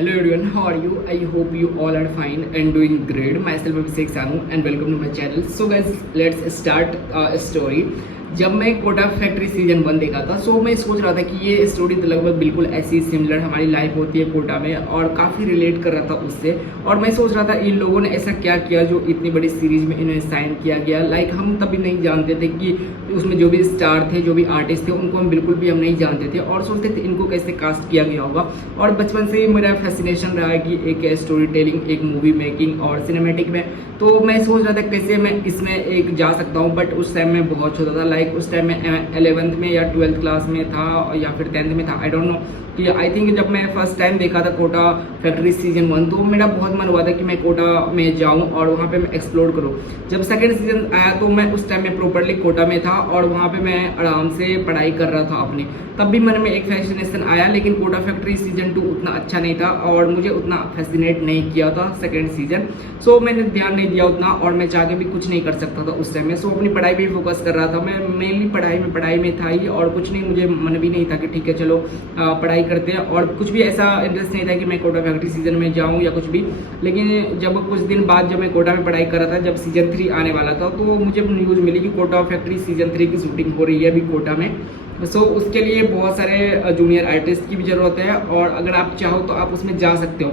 Hello everyone, how are you? I hope you all are fine and doing great. Myself Abhishek Sanu and welcome to my channel. So guys, let's start a story. जब मैं Kota factory season 1 देखा था मैं सोच रहा था कि ये स्टोरी तो लगभग बिल्कुल ऐसी सिमिलर हमारी लाइफ होती है कोटा में और काफ़ी रिलेट कर रहा था उससे। और मैं सोच रहा था इन लोगों ने ऐसा क्या किया जो इतनी बड़ी सीरीज में इन्हें साइन किया गया। लाइक हम तभी नहीं जानते थे कि उसमें जो भी स्टार थे, जो भी आर्टिस्ट थे, उनको हम बिल्कुल भी हम नहीं जानते थे और सोचते थे इनको कैसे कास्ट किया गया होगा। और बचपन से ही मेरा फैसिनेशन रहा है कि एक स्टोरी टेलिंग, एक मूवी मेकिंग और सिनेमेटिक में। तो मैं सोच रहा था कैसे मैं इसमें एक जा सकता हूँ, बट उस टाइम में बहुत छोटा था। लाइक उस टाइम में 11th में या 12th क्लास में था या फिर 10th में था, आई डोंट नो। कि आई थिंक जब मैं फर्स्ट टाइम देखा था कोटा फैक्ट्री सीजन 1 तो मेरा बहुत मन हुआ था कि मैं कोटा में जाऊं और वहाँ पे मैं एक्सप्लोर करूं। जब सेकंड सीजन आया तो मैं उस टाइम में प्रॉपरली कोटा में था और वहाँ पे मैं आराम से पढ़ाई कर रहा था अपनी। तब भी मन में एक फैसिनेशन आया, लेकिन कोटा फैक्ट्री सीजन 2 उतना अच्छा नहीं था और मुझे उतना फैसिनेट नहीं किया था सेकेंड सीजन। मैंने ध्यान नहीं दिया उतना और मैं चाह के भी कुछ नहीं कर सकता था उस टाइम में। अपनी पढ़ाई पे फोकस कर रहा था मैं, मेनली पढ़ाई में था ही और कुछ नहीं। मुझे मन भी नहीं था कि ठीक है चलो पढ़ाई करते हैं और कुछ भी ऐसा इंटरेस्ट नहीं था कि मैं कोटा फैक्ट्री सीजन में जाऊं या कुछ भी। लेकिन जब कुछ दिन बाद जब मैं कोटा में पढ़ाई कर रहा था, जब सीजन 3 आने वाला था तो मुझे न्यूज़ मिली कि कोटा फैक्ट्री सीजन 3 की शूटिंग हो रही है अभी कोटा में। उसके लिए बहुत सारे जूनियर आर्टिस्ट की भी ज़रूरत है और अगर आप चाहो तो आप उसमें जा सकते हो।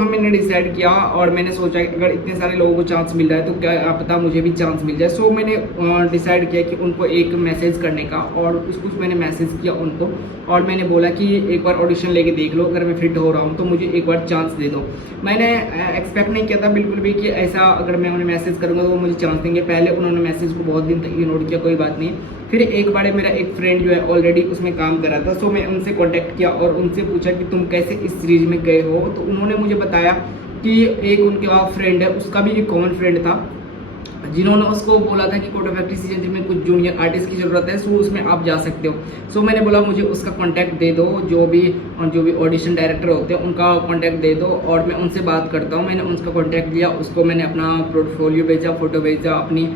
मैंने डिसाइड किया और मैंने सोचा कि अगर इतने सारे लोगों को चांस मिल रहा है तो क्या पता मुझे भी चांस मिल जाए। मैंने डिसाइड किया कि उनको एक मैसेज करने का और कुछ मैंने मैसेज किया उनको और मैंने बोला कि एक बार ऑडिशन लेके देख लो, अगर मैं फिट हो रहा हूँ तो मुझे एक बार चांस दे दो। मैंने एक्सपेक्ट नहीं किया था बिल्कुल भी कि ऐसा अगर मैं उन्हें मैसेज करूँगा तो वो मुझे चांस देंगे। पहले उन्होंने मैसेज को बहुत दिन तक इग्नोर किया, कोई बात नहीं। फिर एक बार मेरा एक फ्रेंड जो है ऑलरेडी उसमें काम कर रहा था, मैं उनसे कांटेक्ट किया और उनसे पूछा कि तुम कैसे इस सीरीज में गए हो। तो उन्होंने मुझे बताया कि एक उनके फ्रेंड है, उसका भी एक कॉमन फ्रेंड था जिन्होंने उसको बोला था कि कोटा फैक्ट्री सीजन 3 में कुछ जूनियर आर्टिस्ट की ज़रूरत है, उसमें आप जा सकते हो। मैंने बोला मुझे उसका कांटेक्ट दे दो, जो भी ऑडिशन डायरेक्टर होते हैं उनका कांटेक्ट दे दो और मैं उनसे बात करता हूँ। मैंने उनका कांटेक्ट दिया, उसको मैंने अपना पोर्टफोलियो भेजा, फोटो भेजा, अपनी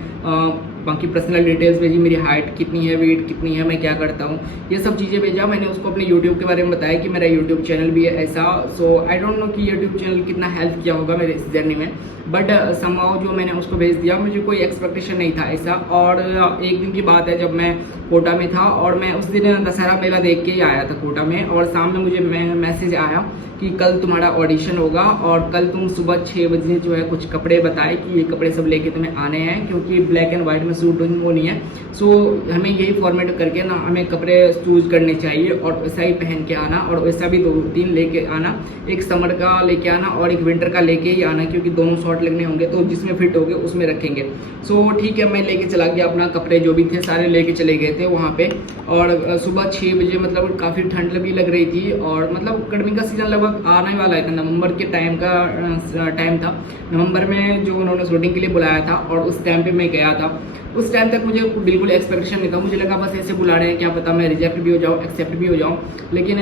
बाकी पर्सनल डिटेल्स भेजी, मेरी हाइट कितनी है, वेट कितनी है, मैं क्या करता हूँ, ये सब चीज़ें भेजा। मैंने उसको अपने यूट्यूब के बारे में बताया कि मेरा यूट्यूब चैनल भी है ऐसा। आई डोंट नो कि यूट्यूब चैनल कितना हेल्प किया होगा मेरे इस जर्नी में, बट समहाउ जो मैंने उसको भेज दिया, मुझे कोई एक्सपेक्टेशन नहीं था ऐसा। और एक दिन की बात है जब मैं कोटा में था और मैं उस दिन दशहरा मेला देख के ही आया था कोटा में और शाम में मुझे मैसेज आया कि कल तुम्हारा ऑडिशन होगा और कल तुम सुबह 6 बजे जो है कुछ कपड़े बताए कि ये कपड़े सब लेके तुम्हें आने हैं, क्योंकि ब्लैक एंड वाइट में सूट होनी है। हमें यही फॉर्मेट करके ना हमें कपड़े चूज करने चाहिए और वैसा ही पहन के आना और वैसा भी 2-3 लेके आना, एक समर का लेके आना और एक विंटर का लेके ही आना, क्योंकि दोनों शॉर्ट लगने होंगे तो जिसमें फिट होंगे उसमें रखेंगे। ठीक है, मैं लेके चला गया अपना कपड़े जो भी थे सारे लेके चले गए थे वहाँ पे। और सुबह 6 बजे मतलब काफ़ी ठंड भी लग रही थी और मतलब गर्मी का सीजन लगभग आने वाला है, नवंबर के टाइम था। नवंबर में जो उन्होंने शूटिंग के लिए बुलाया था और उस टाइम पे मैं गया था। उस टाइम तक मुझे बिल्कुल एक्सपेक्टेशन नहीं था, मुझे लगा बस ऐसे बुला रहे हैं, क्या पता मैं रिजेक्ट भी हो जाऊँ, एक्सेप्ट भी हो जाऊँ। लेकिन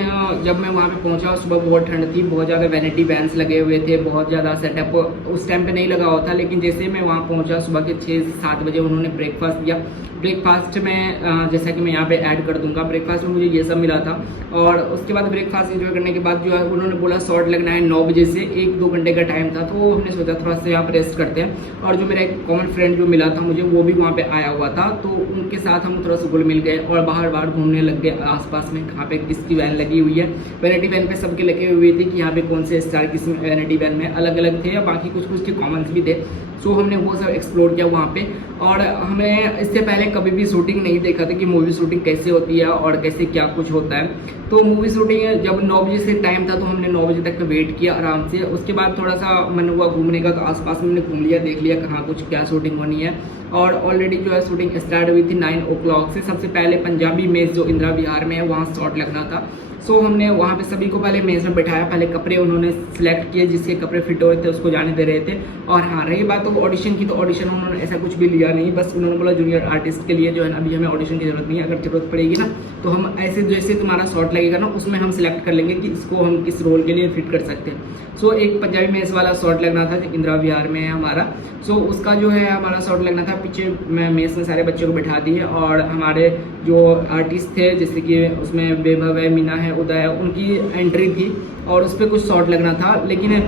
जब मैं वहाँ पे पहुँचा सुबह बहुत ठंड थी, बहुत ज़्यादा वैनिटी बैंड्स लगे हुए थे, बहुत ज़्यादा सेटअप उस टाइम पे नहीं लगा हुआ था। लेकिन जैसे मैं वहाँ पहुँचा सुबह के 6 से 7 बजे उन्होंने ब्रेकफास्ट दिया। ब्रेकफास्ट में जैसा कि मैं यहाँ पे ऐड कर दूंगा, ब्रेकफास्ट में मुझे ये सब मिला था। और उसके बाद ब्रेकफास्ट एंजॉय करने के बाद जो है उन्होंने बोला शॉर्ट लगना है 9 बजे से, 1-2 घंटे का टाइम था। तो हमने सोचा थोड़ा सा यहाँ पर रेस्ट करते हैं। और जो मेरा एक कॉमन फ्रेंड जो मिला था मुझे, वो भी वहाँ पे आया हुआ था, तो उनके साथ हम थोड़ा सा घुल मिल गए और बाहर घूमने लग गए आसपास में कहाँ पे किसकी वैन लगी हुई है। वैनिटी वैन पे सबके लगे हुए थे कि यहाँ पे कौन से स्टार किस वैनिटी वैन में अलग अलग थे, या बाकी कुछ के कॉमन्स भी थे। हमने वो सब एक्सप्लोर किया वहाँ पे। और हमें इससे पहले कभी भी शूटिंग नहीं देखा था कि मूवी शूटिंग कैसे होती है और कैसे क्या कुछ होता है। तो मूवी शूटिंग जब 9 बजे से टाइम था तो हमने 9 बजे तक वेट किया आराम से। उसके बाद थोड़ा सा मन हुआ घूमने का, तो आसपास में हमने घूम लिया, देख लिया कहाँ कुछ क्या शूटिंग होनी है। और ऑलरेडी जो है शूटिंग स्टार्ट हुई थी 9 o'clock से। सबसे पहले पंजाबी मेज जो इंदिरा विहार में है वहाँ शॉट लगना था। हमने वहाँ पे सभी को पहले मेज में बैठाया, पहले कपड़े उन्होंने सिलेक्ट किए, जिसके कपड़े फिट हो रहे थे उसको जाने दे रहे थे। और हाँ, रही बात तो ऑडिशन की, तो ऑडिशन उन्होंने ऐसा कुछ भी लिया नहीं, बस उन्होंने बोला जूनियर आर्टिस्ट के लिए जो है ना अभी हमें ऑडिशन की जरूरत नहीं है, अगर जरूरत पड़ेगी ना तो हम ऐसे जैसे तुम्हारा शॉट लगेगा ना उसमें हम सिलेक्ट कर लेंगे कि इसको हम किस रोल के लिए फिट कर सकते हैं। एक पंजाबी मेज वाला शॉट लगना था जो इंदिरा विहार में है हमारा। उसका जो है हमारा शॉट लगना था, पीछे मैं मेज में सारे बच्चों को बैठा दिए और हमारे जो आर्टिस्ट थे जैसे कि उसमें वैभव है, मीना है, है उदय है, उनकी एंट्री थी और उस पर कुछ शॉट लगना था, लेकिन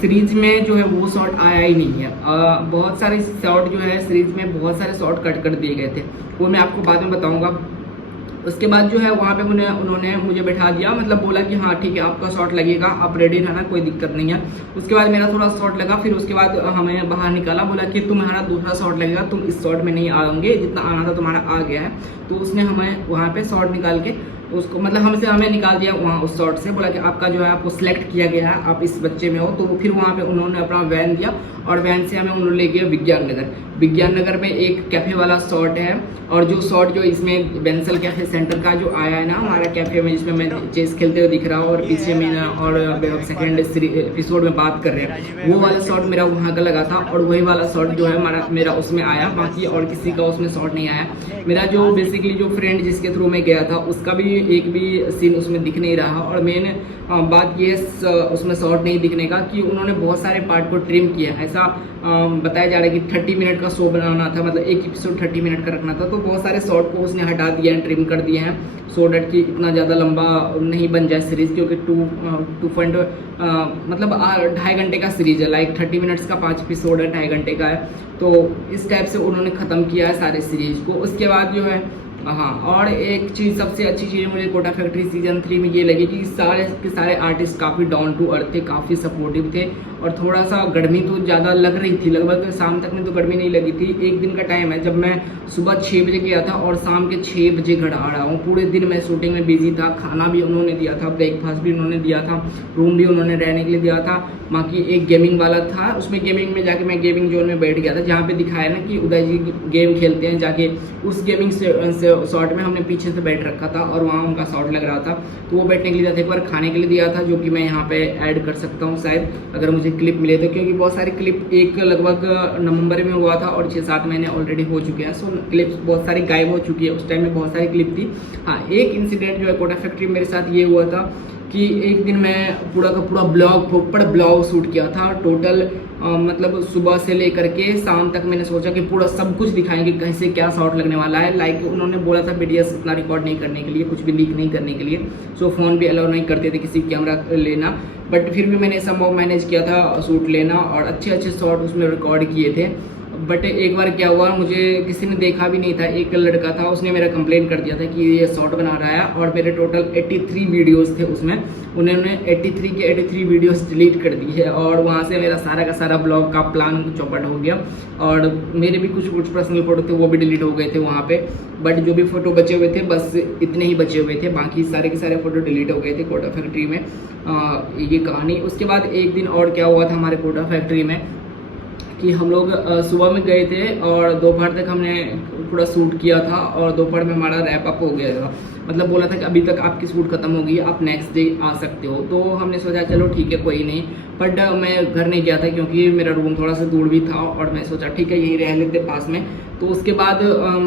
सीरीज में जो है वो शॉट आया ही नहीं है। बहुत सारे शॉट जो है सीरीज में बहुत सारे शॉट कट कर दिए गए थे, वो मैं आपको बाद में बताऊंगा। उसके बाद जो है वहाँ पे उन्होंने मुझे बैठा दिया, मतलब बोला कि हाँ ठीक है आपका शॉट लगेगा, आप रेडी रहना, कोई दिक्कत नहीं है। उसके बाद मेरा थोड़ा शॉट लगा, फिर उसके बाद हमें बाहर निकाला, बोला कि तुम्हारा दूसरा शॉट लगेगा, तुम इस शॉट में नहीं आओगे, जितना आना था तुम्हारा आ गया है। तो उसने हमें वहाँ पे शॉट निकाल के उसको, मतलब हमें निकाल दिया वहाँ उस शॉट से, बोला कि आपका जो है आपको सिलेक्ट किया गया है, आप इस बच्चे में हो। तो फिर वहाँ पे उन्होंने अपना वैन दिया और वैन से हमें उन्होंने ले गया विज्ञान नगर में एक कैफ़े वाला शॉट है। और जो शॉट जो इसमें बेंसल कैफ़े सेंटर का जो आया है ना हमारा कैफ़े में, जिसमें मैं चेस खेलते हुए दिख रहा हूँ और पीछे में ना, और सेकेंड एपिसोड में बात कर रहे हैं, वो वाला शॉट मेरा वहाँ का लगा था और वही वाला शॉट जो है मेरा उसमें आया, बाकी और किसी का उसमें शॉट नहीं आया। मेरा जो बेसिकली जो फ्रेंड जिसके थ्रू में गया था उसका भी एक भी सीन उसमें दिख नहीं रहा। और मेन बात ये उसमें शॉट नहीं दिखने का कि उन्होंने बहुत सारे पार्ट को ट्रिम किया। ऐसा बताया जा रहा है कि 30 मिनट का शो बनाना था, मतलब एक एपिसोड 30 मिनट का रखना था, तो बहुत सारे शॉट को उसने हटा दिया है, ट्रिम कर दिए हैं, सो डैट कि इतना ज़्यादा लंबा नहीं बन जाए सीरीज़, क्योंकि 2.5 घंटे का सीरीज़ है, लाइक 30 मिनट्स का 5 एपिसोड है, 2.5 घंटे का है। तो इस टाइप से उन्होंने ख़त्म किया है सारे सीरीज़ को। उसके बाद जो है हाँ, और एक चीज़ सबसे अच्छी चीज़ मुझे कोटा फैक्ट्री सीजन 3 में ये लगी कि सारे के सारे आर्टिस्ट काफ़ी डाउन टू अर्थ थे, काफ़ी सपोर्टिव थे। और थोड़ा सा गर्मी तो ज़्यादा लग रही थी, लगभग शाम तक में तो गर्मी नहीं लगी थी। एक दिन का टाइम है जब मैं सुबह 6 बजे गया था और शाम के 6 बजे घर आ रहा हूँ। पूरे दिन मैं शूटिंग में बिजी था, खाना भी उन्होंने दिया था, ब्रेकफास्ट भी उन्होंने दिया था, रूम भी उन्होंने रहने के लिए दिया था। बाकी एक गेमिंग वाला था, उसमें गेमिंग में जाके मैं गेमिंग जोन में बैठ गया था, जहाँ पे दिखाया ना कि उदय जी गेम खेलते हैं, जाके उस गेमिंग शॉट में हमने पीछे से बैठ रखा था और वहाँ उनका शॉट लग रहा था, तो वो बैठने के लिए था। एक बार खाने के लिए दिया था, जो कि मैं यहाँ पे ऐड कर सकता हूँ शायद अगर मुझे क्लिप मिले तो, क्योंकि बहुत सारी क्लिप एक लगभग नवंबर में हुआ था और 6-7 महीने ऑलरेडी हो चुके हैं, सो क्लिप्स बहुत सारी गायब हो चुकी है। उस टाइम में बहुत सारी क्लिप थी। हाँ, एक इंसिडेंट जो है कोटा फैक्ट्री मेरे साथ ये हुआ था कि एक दिन मैं पूरा का पूरा प्रॉपर ब्लॉग शूट किया था टोटल, मतलब सुबह से लेकर के शाम तक मैंने सोचा कि पूरा सब कुछ दिखाएंगे, कैसे क्या शॉट लगने वाला है। लाइक उन्होंने बोला था वीडियोस इतना रिकॉर्ड नहीं करने के लिए, कुछ भी लीक नहीं करने के लिए, सो फ़ोन भी अलाउ नहीं करते थे किसी कैमरा लेना, बट फिर भी मैंने संभव मैनेज किया था शूट लेना और अच्छे अच्छे शॉट उसमें रिकॉर्ड किए थे। बट एक बार क्या हुआ, मुझे किसी ने देखा भी नहीं था, एक लड़का था उसने मेरा कंप्लेंट कर दिया था कि ये शॉट बना रहा है, और मेरे टोटल 83 वीडियोस थे उसमें, उन्होंने 83 के 83 वीडियोस डिलीट कर दी है और वहाँ से मेरा सारा का सारा ब्लॉग का प्लान चौपट हो गया। और मेरे भी कुछ पर्सनल फोटो थे वो भी डिलीट हो गए थे वहाँ पे, बट जो भी फोटो बचे हुए थे बस इतने ही बचे हुए थे, बाकी सारे के सारे फोटो डिलीट हो गए थे कोटा फैक्ट्री में। ये कहानी। उसके बाद एक दिन और क्या हुआ था हमारे कोटा फैक्ट्री में कि हम लोग सुबह में गए थे और दोपहर तक हमने पूरा शूट किया था और दोपहर में हमारा रैप अप हो गया था, मतलब बोला था कि अभी तक आपकी शूट खत्म हो गई है, आप नेक्स्ट डे आ सकते हो। तो हमने सोचा चलो ठीक है कोई नहीं, बट मैं घर नहीं गया था क्योंकि मेरा रूम थोड़ा सा दूर भी था और मैं सोचा ठीक है यहीं रह लेते पास में। तो उसके बाद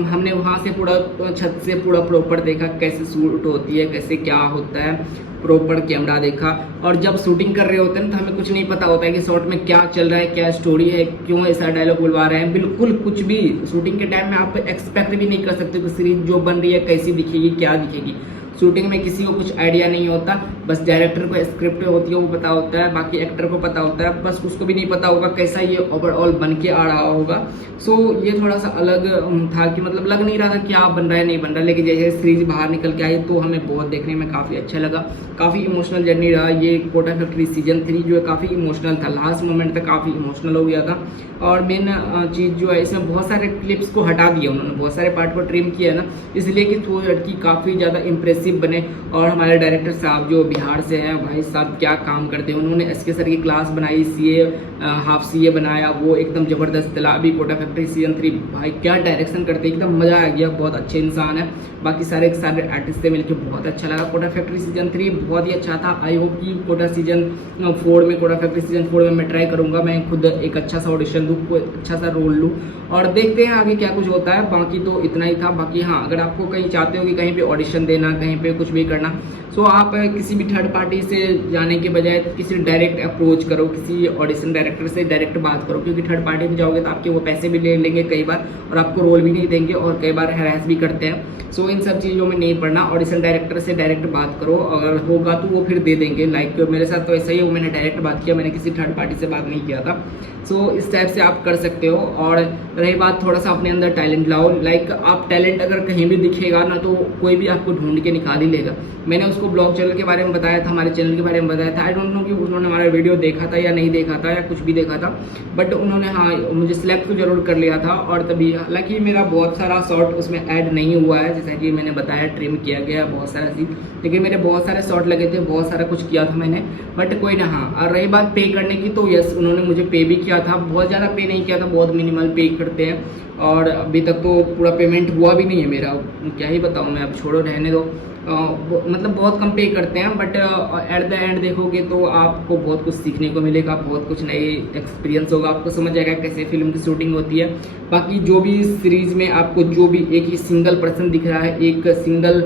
हमने वहाँ से पूरा छत से पूरा प्रॉपर देखा कैसे शूट होती है, कैसे क्या होता है, प्रॉपर कैमरा देखा। और जब शूटिंग कर रहे होते हैं तो हमें कुछ नहीं पता होता है कि शॉट में क्या चल रहा है, क्या स्टोरी है, क्यों ऐसा डायलॉग बुलवा रहे हैं, बिल्कुल कुछ भी शूटिंग के टाइम में आप एक्सपेक्ट भी नहीं कर सकते कि सीरीज जो बन रही है कैसी दिखेगी, क्या दिखेगी। शूटिंग में किसी को कुछ आइडिया नहीं होता, बस डायरेक्टर को स्क्रिप्ट होती है वो पता होता है, बाकी एक्टर को पता होता है, बस उसको भी नहीं पता होगा कैसा ये ओवरऑल बन के आ रहा होगा। सो ये थोड़ा सा अलग था कि मतलब लग नहीं रहा था क्या बन रहा है नहीं बन रहा, लेकिन जैसे सीरीज बाहर निकल के आई तो हमें बहुत देखने में काफ़ी अच्छा लगा, काफ़ी इमोशनल जर्नी रहा। ये कोटा फैक्ट्री सीजन 3 जो है काफ़ी इमोशनल था, लास्ट मोमेंट तक काफ़ी इमोशनल हो गया था। और मेन चीज़ जो है इसमें बहुत सारे क्लिप्स को हटा दिया उन्होंने, बहुत सारे पार्ट को ट्रिम किया ना, इसलिए कि थोड़ी लड़की काफ़ी ज़्यादा इंप्रेसिव बने। और हमारे डायरेक्टर साहब जो बिहार से हैं, भाई साहब क्या काम करते हैं, उन्होंने एसके सर की क्लास बनाई, सीए हाफ सीए बनाया, वो एकदम ज़बरदस्त चला। अभी कोटा फैक्ट्री सीजन 3 भाई क्या डायरेक्शन करते हैं, एकदम मज़ा आ गया, बहुत अच्छे इंसान है। बाकी सारे के सारे आर्टिस्ट से मिलकर बहुत अच्छा लगा। कोटा फैक्ट्री सीजन 3 बहुत ही अच्छा था। आई होप कि कोटा सीजन 4 में, कोटा फैक्ट्री सीजन 4 में मैं ट्राई करूँगा, मैं खुद एक अच्छा सा ऑडिशन दूँ, कोई अच्छा सा रोल लूँ और देखते हैं आगे क्या कुछ होता है। बाकी तो इतना ही था। बाकी हाँ, अगर आपको कहीं चाहते हो कि कहीं पे ऑडिशन देना, कहीं कहीं पे कुछ भी करना। सो आप किसी भी थर्ड पार्टी से जाने के बजाय किसी डायरेक्ट अप्रोच करो, किसी ऑडिशन डायरेक्टर से डायरेक्ट बात करो, क्योंकि थर्ड पार्टी में जाओगे तो आपके वो पैसे भी ले लेंगे कई बार और आपको रोल भी नहीं देंगे और कई बार हैरेस भी करते हैं। सो इन सब चीज़ों में नहीं पड़ना, ऑडिशन डायरेक्टर से डायरेक्ट बात करो, अगर होगा तो वो फिर दे देंगे। लाइक मेरे साथ तो ऐसा ही है, मैंने डायरेक्ट बात किया, मैंने किसी थर्ड पार्टी से बात नहीं किया था। सो इस टाइप से आप कर सकते हो। और रही बात, थोड़ा सा अपने अंदर टैलेंट लाओ। लाइक आप टैलेंट अगर कहीं भी दिखेगा ना तो कोई भी आपको ढूंढ के निकाल ही लेगा। मैंने उसको ब्लॉग चैनल के बारे में बताया था, हमारे चैनल के बारे में बताया था। आई डोंट नो कि उन्होंने हमारा वीडियो देखा था या नहीं देखा था या कुछ भी देखा था, बट उन्होंने हाँ मुझे सिलेक्ट तो जरूर कर लिया था। और तभी हालांकि मेरा बहुत सारा शॉर्ट उसमें ऐड नहीं हुआ है, जैसा कि मैंने बताया ट्रिम किया गया बहुत सारा सीन, लेकिन मेरे बहुत सारे शॉर्ट लगे थे, बहुत सारा कुछ किया था मैंने, बट कोई ना। हाँ, और रही बात पे करने की, तो यस उन्होंने मुझे पे भी किया था, बहुत ज़्यादा पे नहीं किया था, बहुत मिनिमल पे करते हैं। और अभी तक तो पूरा पेमेंट हुआ भी नहीं है मेरा, क्या ही बताऊँ मैं, अब छोड़ो रहने दो। मतलब बहुत कम पे करते हैं, बट एट द एंड देखोगे तो आपको बहुत कुछ सीखने को मिलेगा, बहुत कुछ नए एक्सपीरियंस होगा, आपको समझ आएगा कैसे फिल्म की शूटिंग होती है। बाकी जो भी सीरीज़ में आपको जो भी एक ही सिंगल पर्सन दिख रहा है, एक सिंगल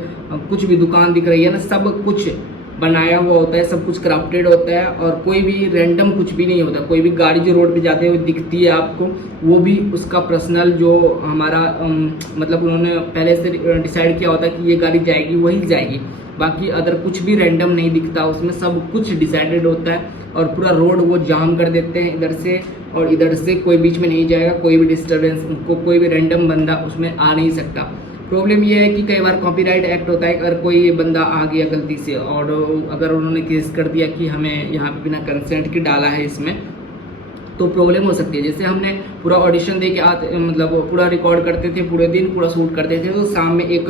कुछ भी दुकान दिख रही है ना, सब कुछ बनाया हुआ होता है, सब कुछ क्राफ्टेड होता है और कोई भी रैंडम कुछ भी नहीं होता। कोई भी गाड़ी जो रोड पे जाते हुए दिखती है आपको, वो भी उसका पर्सनल जो हमारा मतलब उन्होंने पहले से डिसाइड किया होता है कि ये गाड़ी जाएगी वही जाएगी। बाकी अदर कुछ भी रैंडम नहीं दिखता उसमें, सब कुछ डिसाइडेड होता है। और पूरा रोड वो जाम कर देते हैं इधर से, और इधर से कोई बीच में नहीं जाएगा, कोई भी डिस्टर्बेंस, उनको कोई भी रैंडम बंदा उसमें आ नहीं सकता। प्रॉब्लम ये है कि कई बार कॉपीराइट एक्ट होता है, अगर कोई बंदा आ गया गलती से और अगर उन्होंने केस कर दिया कि हमें यहाँ पे बिना कंसेंट के डाला है इसमें, तो प्रॉब्लम हो सकती है। जैसे हमने पूरा ऑडिशन दे के आते, मतलब पूरा रिकॉर्ड करते थे, पूरे दिन पूरा शूट करते थे, तो शाम में एक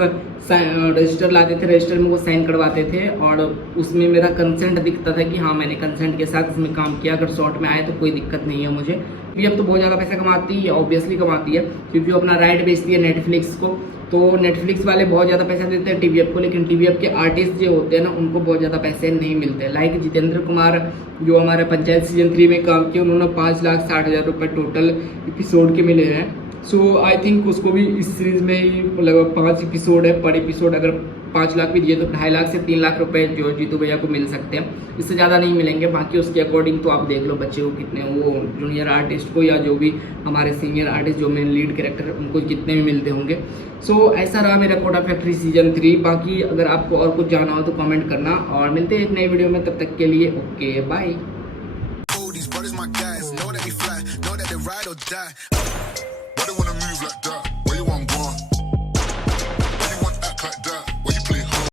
रजिस्टर लाते थे, रजिस्टर में वो साइन करवाते थे और उसमें मेरा कंसेंट दिखता था कि हाँ मैंने कंसेंट के साथ इसमें काम किया। अगर शॉर्ट में आए तो कोई दिक्कत नहीं है मुझे। अब तो बहुत ज़्यादा पैसा कमाती है, ऑब्वियसली कमाती है, क्योंकि वो अपना राइट बेचती है नेटफ्लिक्स को। तो नेटफ्लिक्स वाले बहुत ज़्यादा पैसा देते हैं टीवीएफ को, लेकिन टीवीएफ के आर्टिस्ट जो होते हैं ना उनको बहुत ज़्यादा पैसे नहीं मिलते। लाइक जितेंद्र कुमार जो हमारे पंचायत सीजन 3 में काम किया, उन्होंने 5,60,000 रुपये टोटल एपिसोड के मिले हैं। सो आई थिंक उसको भी इस सीरीज़ में ही लगभग 5 एपिसोड है, पर एपिसोड अगर 5 लाख भी दिए तो 2.5 लाख से 3 लाख रुपए जो जीतू भैया को मिल सकते हैं, इससे ज़्यादा नहीं मिलेंगे। बाकी उसके अकॉर्डिंग तो आप देख लो बच्चे को कितने, वो जूनियर आर्टिस्ट को या जो भी हमारे सीनियर आर्टिस्ट जो मेन लीड कैरेक्टर उनको कितने भी मिलते होंगे। सो ऐसा रहा मेरा कोटा फैक्ट्री सीजन 3। बाकी अगर आपको और कुछ जाना हो तो कमेंट करना, और मिलते हैं एक नई वीडियो में, तब तक के लिए okay bye. Why they wanna move like that? Where you want going?